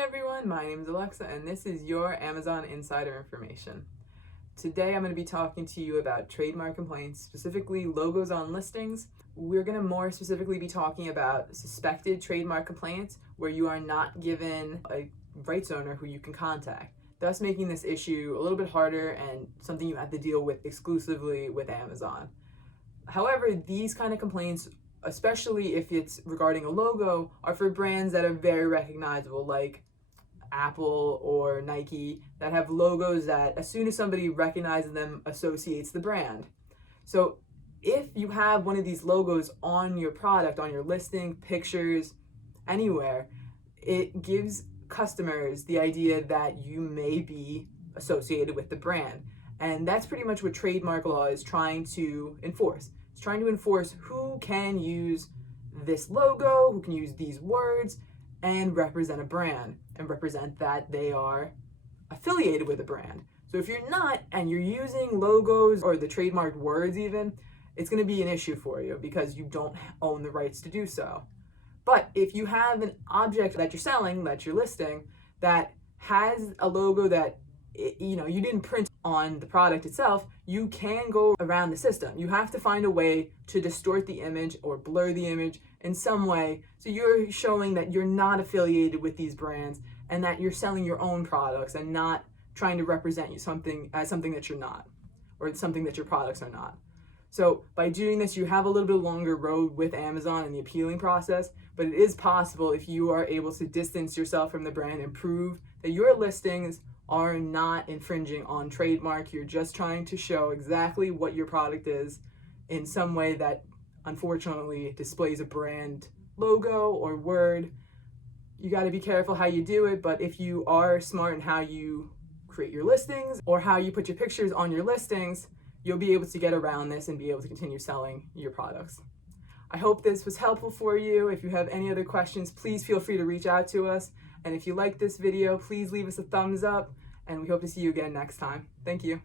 Hi everyone, my name is Alexa and this is your Amazon Insider Information. Today I'm going to be talking to you about trademark complaints, specifically logos on listings. We're going to more specifically be talking about suspected trademark complaints where you are not given a rights owner who you can contact, thus making this issue a little bit harder and something you have to deal with exclusively with Amazon. However, these kind of complaints, especially if it's regarding a logo, are for brands that are very recognizable, like Apple or Nike, that have logos that as soon as somebody recognizes them, associates the brand. So if you have one of these logos on your product, on your listing, pictures, anywhere, it gives customers the idea that you may be associated with the brand. And that's pretty much what trademark law is trying to enforce. It's trying to enforce who can use this logo, who can use these words, and represent a brand, and represent that they are affiliated with a brand. So if you're not, and you're using logos or the trademarked words even, it's going to be an issue for you because you don't own the rights to do so. But if you have an object that you're selling, that you're listing, that has a logo that you didn't print on the product itself, you can go around the system. You have to find a way to distort the image or blur the image in some way so you're showing that you're not affiliated with these brands and that you're selling your own products and not trying to represent you something that you're not, or something that your products are not. So by doing this, you have a little bit longer road with Amazon in the appealing process, but it is possible if you are able to distance yourself from the brand and prove that your listings are not infringing on trademark. You're just trying to show exactly what your product is in some way that unfortunately displays a brand logo or word. You got to be careful how you do it, but if you are smart in how you create your listings or how you put your pictures on your listings, you'll be able to get around this and be able to continue selling your products. I hope this was helpful for you. If you have any other questions, please feel free to reach out to us. And if you like this video, please leave us a thumbs up, and we hope to see you again next time. Thank you.